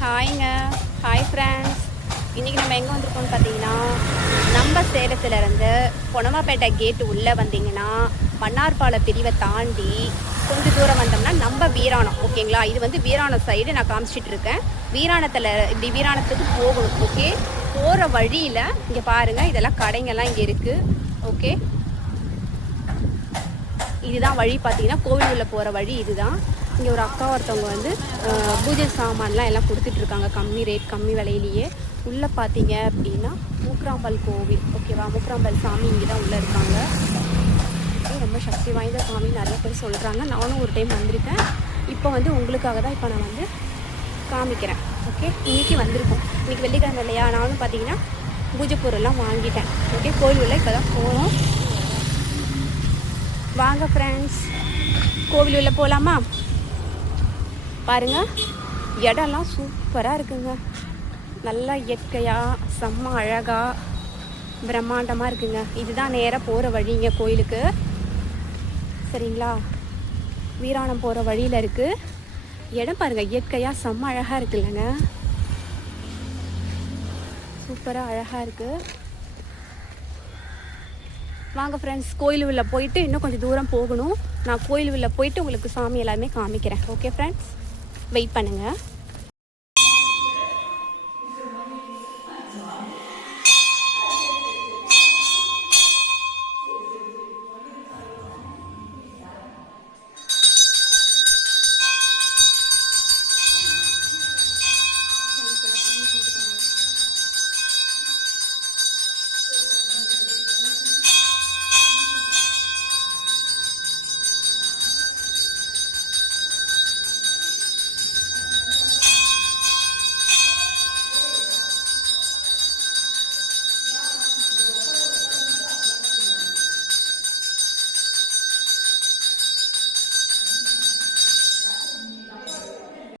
ஹாய்ங்க. Hi friends. இன்றைக்கி நம்ம எங்கே வந்திருக்கோம்னு பார்த்தீங்கன்னா, நம்ம சேலத்துலேருந்து பொனமாப்பேட்டை கேட்டு உள்ளே வந்தீங்கன்னா மன்னார்பாலை பிரிவை தாண்டி கொஞ்சம் தூரம் வந்தோம்னா நம்ம வீராணம். ஓகேங்களா? இது வந்து வீராணம் சைடு நான் காமிச்சிட்டு இருக்கேன். வீராணத்தில் இப்படி வீராணத்துக்கு போகணும். ஓகே, போகிற வழியில் இங்கே பாருங்கள், இதெல்லாம் கடைங்கள்லாம் இங்கே இருக்குது. ஓகே, இதுதான் வழி. பார்த்தீங்கன்னா கோவில் உள்ள போகிற வழி இதுதான். இங்கே ஒரு அக்கா ஒருத்தவங்க வந்து பூஜை சாமான்லாம் எல்லாம் கொடுத்துட்ருக்காங்க கம்மி ரேட், கம்மி விலையிலேயே. உள்ளே பார்த்தீங்க அப்படின்னா மூக்ராம்பல் கோவில். ஓகேவா? மூக்ராம்பல் சாமி இங்கே தான் உள்ளே இருக்காங்க. ரொம்ப சக்தி வாய்ந்த சாமி நிறைய பேர் சொல்கிறாங்க. நானும் ஒரு டைம் வந்திருக்கேன். இப்போ வந்து உங்களுக்காக தான் இப்போ நான் வந்து காமிக்கிறேன். ஓகே, இன்றைக்கி வந்திருக்கோம். இன்றைக்கி வெள்ளிக்கிழமை இல்லையா? நானும் பார்த்தீங்கன்னா பூஜை பொருள்லாம் வாங்கிட்டேன். ஓகே, கோயில் உள்ள இப்போ தான் போகிறோம். வாங்க ஃப்ரெண்ட்ஸ், கோவில் உள்ள போகலாமா? பாருங்கள், இடம்லாம் சூப்பராக இருக்குங்க. நல்லா இயற்கையாக செம்ம அழகாக பிரம்மாண்டமாக இருக்குங்க. இதுதான் நேராக போகிற வழிங்க கோயிலுக்கு. சரிங்களா? வீராணம் போகிற வழியில் இருக்குது. இடம் பாருங்கள், இயற்கையாக செம்ம அழகாக இருக்குல்லங்க. சூப்பராக அழகாக இருக்குது. வாங்க ஃப்ரெண்ட்ஸ், கோயில் உள்ள போயிட்டு இன்னும் கொஞ்சம் தூரம் போகணும். நான் கோயில் உள்ள போயிட்டு உங்களுக்கு சாமி எல்லாமே காமிக்கிறேன். ஓகே ஃப்ரெண்ட்ஸ், வெயிட் பண்ணுங்கள்.